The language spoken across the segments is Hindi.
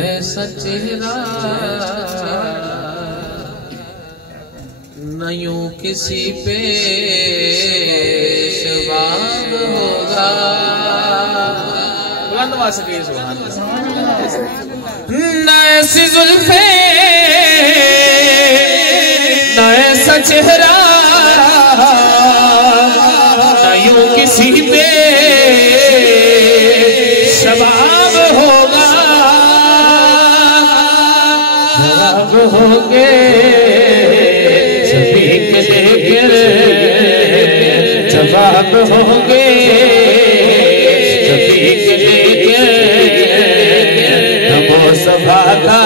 ऐसा चेहरा न यूं किसी पे शबाब होगा। बुलंद आवाज से कहिए सुभान अल्लाह। न ऐसी जुल्फे न ऐसा चेहरा न यूं किसी पे शबाब होगा। शबाब होंगे सभी के लेकिन जवाब होंगे सभी के लेकिन नमो सभा का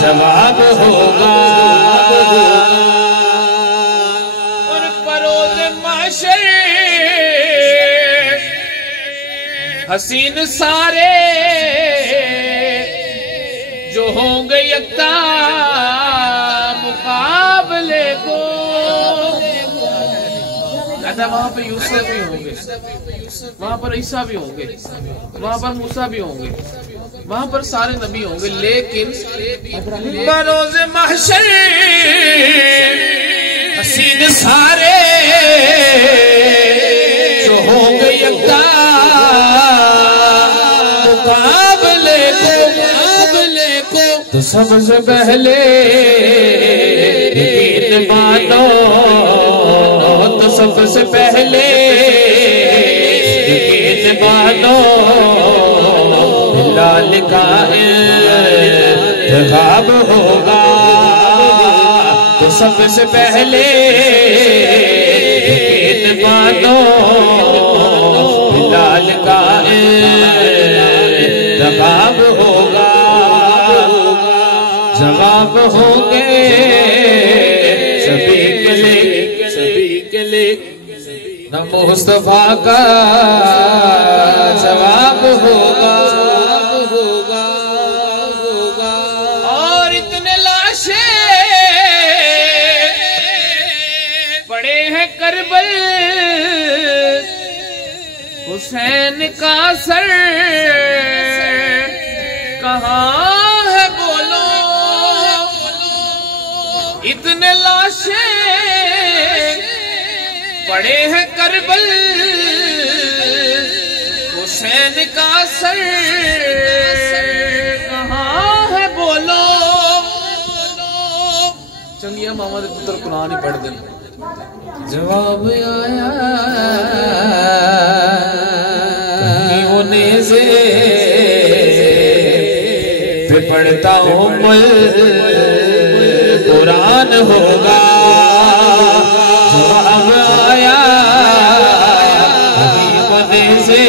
जवाब होगा। और परोज माशर हसीन सारे जो होंगे यक्ता मुकाबले को। कहता वहां पे यूसुफ भी होंगे, वहां पर ईसा भी होंगे, वहां पर मूसा भी होंगे, वहां पर सारे नबी होंगे, लेकिन बरोज़ महशर हसीन सारे जो होंगे यक्ता मुकाबले को। तो सबसे पहले यकीन मानो, तो सबसे पहले यकीन मानो बिलाल का इंतखाब होगा। तो सबसे पहले यकीन मानो बिलाल का इंतखाब होगा। जवाब होंगे सभी के लिए न मुस्तफा का जवाब होगा। और इतने लाशें पड़े हैं करबल, हुसैन का सर कहाँ है बोलो। इतने लाशें पड़े हैं करबल, हुसैन का सर कहाँ है बोलो। चंगिया मामा दे पुत्र कुरान ही पढ़ दें। जवाब आया होने से पे पढ़ता हूँ कुरान होगा। जवाब आया होने से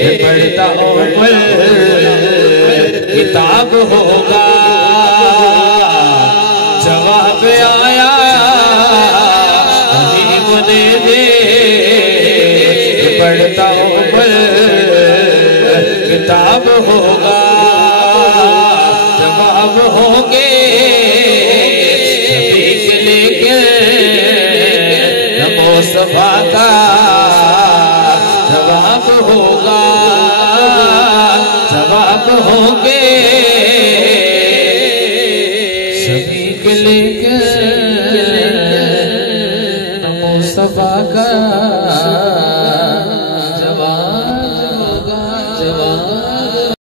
पे पढ़ता हूँ किताब होगा। जवाब आया होने से पढ़ता हूँ किताब होगा। जवाब होंगे सभी के लेके नमो सभा का जवाब होगा। जवाब होंगे सभी के लेके नमो सभा का